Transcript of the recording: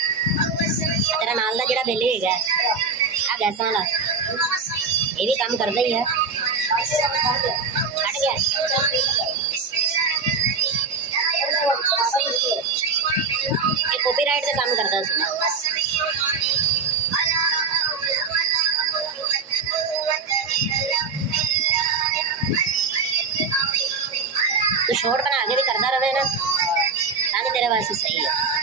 तेरा नाल का जो बिल है आ गैसा वाला ये भी काम करता ही है हट गया ये कॉपीराइट से काम करता सुना तो शॉर्ट बना आगे भी करता रहे ना ताकि तेरे वास्ते सही है।